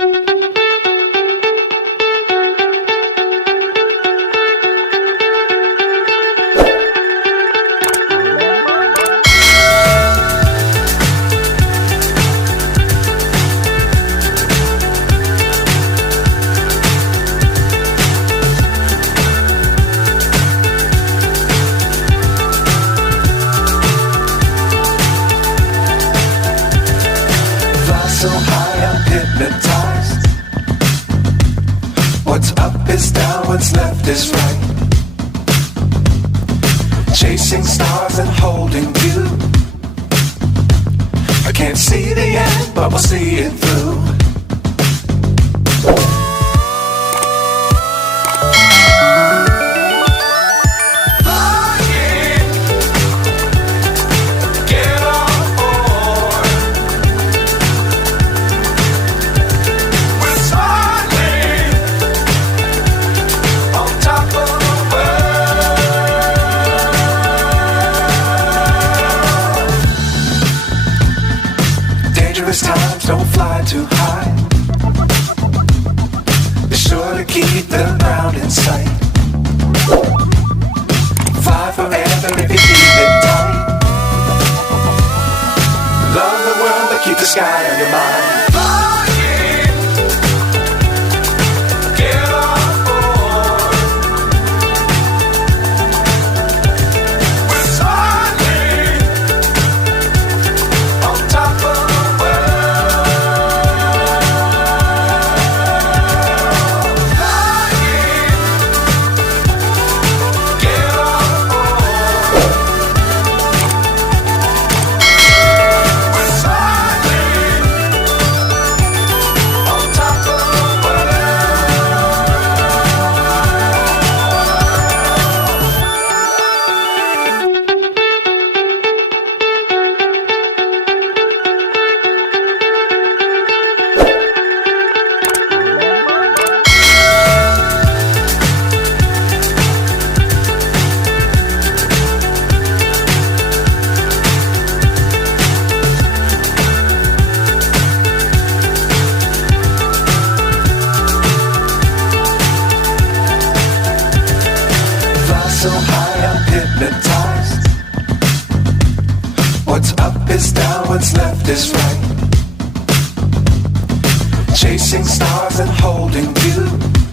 So high I'm hypnotized. What's up is down, what's left is right. Chasing stars and holding you. I can't see the end, but we'll see it through. Times don't fly too high. Be sure to keep the ground in sight. Fly forever if you keep it tight. Love the world but keep the sky on your mind. So high I'm hypnotized. What's up is down, what's left is right. Chasing stars and holding you.